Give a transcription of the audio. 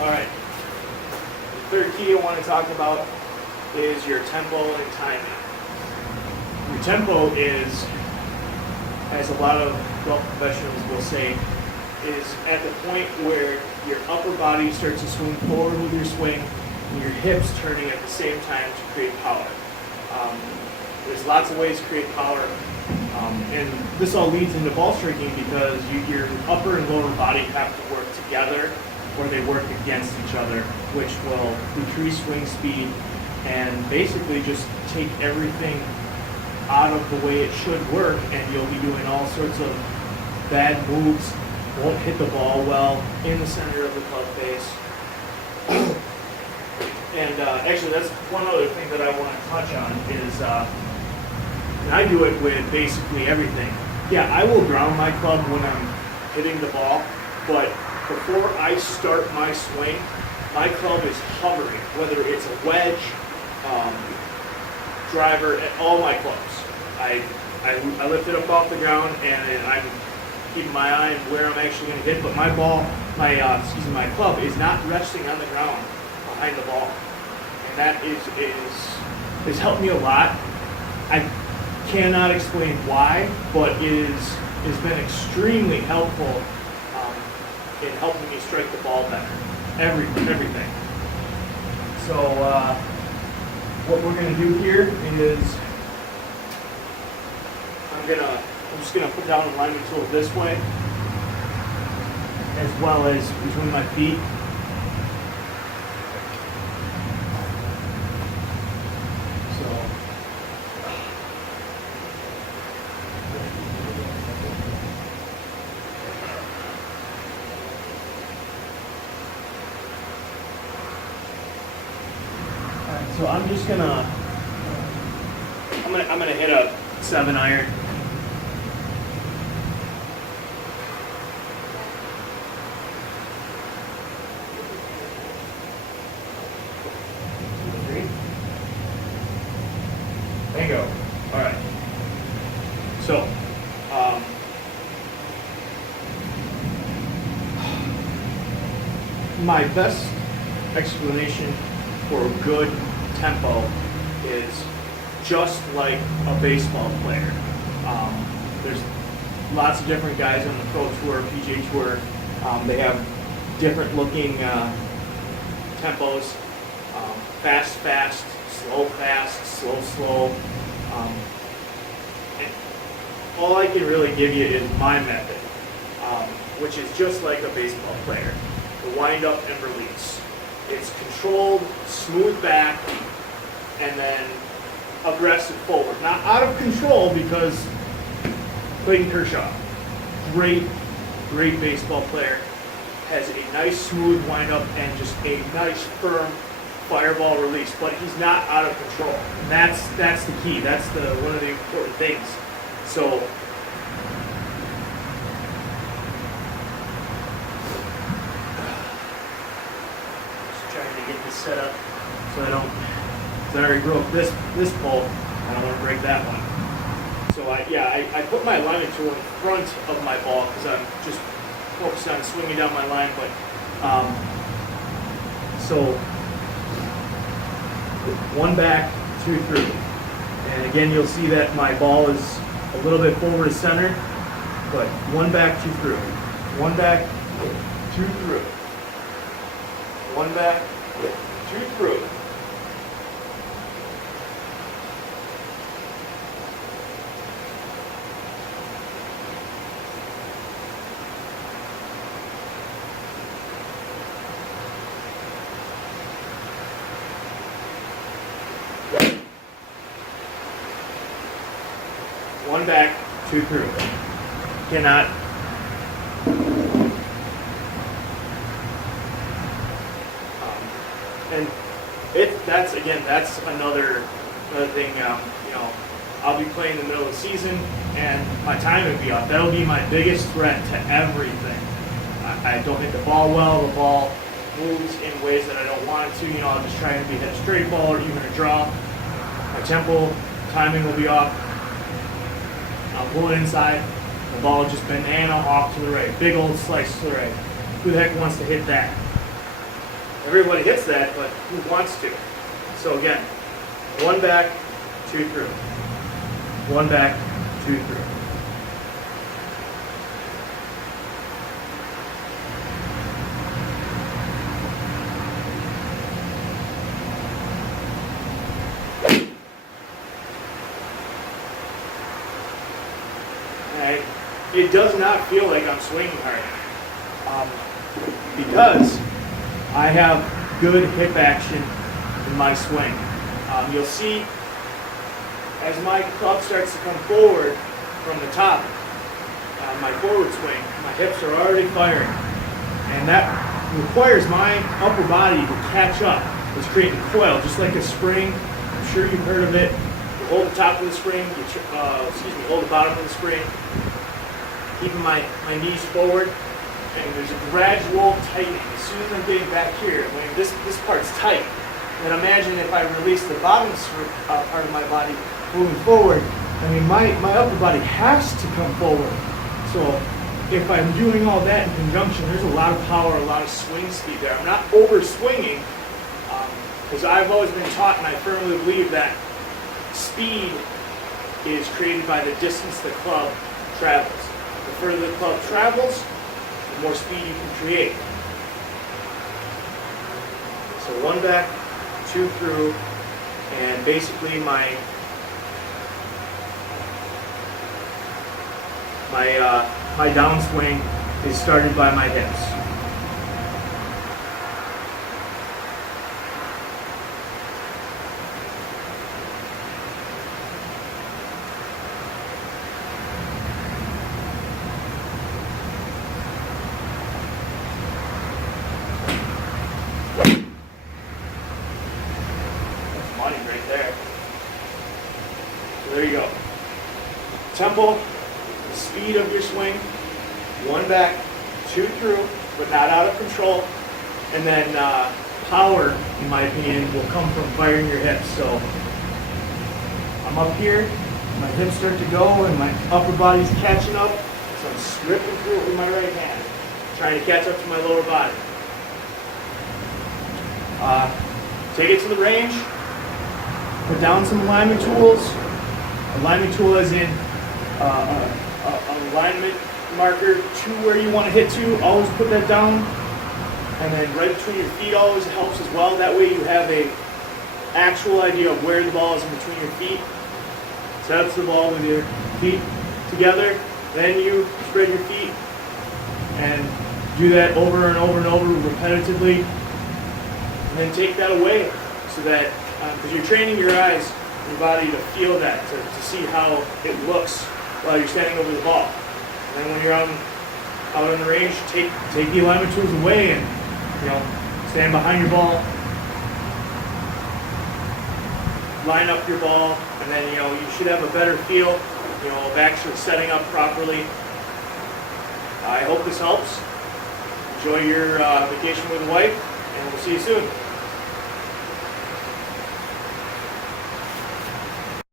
All right. The third key I want to talk about is your tempo and timing. Your tempo is, as a lot of golf professionals will say, is at the point where your upper body starts to swing forward with your swing and your hips turning at the same time to create power. There's lots of ways to create power, and this all leads into ball striking because your upper and lower body have to work together or they work against each other, which will decrease swing speed and basically just take everything out of the way it should work, and you'll be doing all sorts of bad moves, won't hit the ball well in the center of the club face. And actually, that's one other thing that I want to touch on is, and I do it with basically everything. Yeah, I will ground my club when I'm hitting the ball, but before I start my swing, my club is hovering, whether it's a wedge, driver, at all my clubs. I lift it up off the ground and I'm keeping my eye on where I'm actually going to hit, but my ball, my club is not resting on the ground behind the ball, and that has helped me a lot. I cannot explain why, but it has been extremely helpful in helping me strike the ball better. Everything. So what we're going to do here is I'm just gonna put down a alignment tool this way, as well as between my feet. So I'm just gonna hit a 7-iron. Bingo. All right. So, my best explanation for a good tempo is just like a baseball player. There's lots of different guys on the Pro Tour, PGA Tour. They have different looking tempos. Fast, fast, slow, slow. And all I can really give you is my method, which is just like a baseball player. The wind up and release. It's controlled, smooth back, and then aggressive forward. Not out of control, because Clayton Kershaw, great baseball player, has a nice smooth wind up and just a nice firm fireball release, but he's not out of control. And that's the key. That's one of the important things. So just trying to get this set up so I already broke this pole. I don't want to break that one. So I put my alignment tool in front of my ball because I'm just focused on swinging down my line. But so one back, two through, and again you'll see that my ball is a little bit forward to center. But one back, two through, one back, two through, one back, two through. One back, two through. Cannot. And that's another thing. I'll be playing in the middle of the season, and my time would be off. That'll be my biggest threat to everything. I don't hit the ball well. The ball moves in ways that I don't want it to. I'm just trying to hit a straight ball or even a draw. My tempo, timing will be off. I'll pull it inside, the ball just banana off to the right, big old slice to the right. Who the heck wants to hit that? Everybody hits that, but who wants to? So again, one back, two through. One back, two through. It does not feel like I'm swinging hard because I have good hip action in my swing. You'll see as my club starts to come forward from the top, my forward swing, my hips are already firing, and that requires my upper body to catch up. It's creating coil, just like a spring. I'm sure you've heard of it. You hold the top of the spring, hold the bottom of the spring, keeping my knees forward, and there's a gradual tightening. As soon as I'm getting back here, when this part's tight, then imagine if I release the bottom part of my body moving forward. I mean, my upper body has to come forward. So if I'm doing all that in conjunction, there's a lot of power, a lot of swing speed there. I'm not over swinging, because I've always been taught, and I firmly believe that speed is created by the distance the club travels. The further the club travels, the more speed you can create. So one back, two through, and basically my downswing is started by my hips. Money right there. So there you go. Tempo, the speed of your swing, one back, two through, but not out of control. And then power, in my opinion, will come from firing your hips. So I'm up here, my hips start to go, and my upper body's catching up. So I'm stripping through it with my right hand, trying to catch up to my lower body. Take it to the range. Put down some alignment tools. Alignment tool as in alignment marker to where you want to hit to. Always put that down. And then right between your feet always helps as well. That way you have a actual idea of where the ball is in between your feet. Set up the ball with your feet together. Then you spread your feet and do that over and over and over repetitively. And then take that away so that because you're training your eyes and your body to feel that, to see how it looks while you're standing over the ball. And then when you're out on the range, take the alignment tools away and stand behind your ball, line up your ball, and then you should have a better feel of actually setting up properly. I hope this helps. Enjoy your vacation with the wife, and we'll see you soon.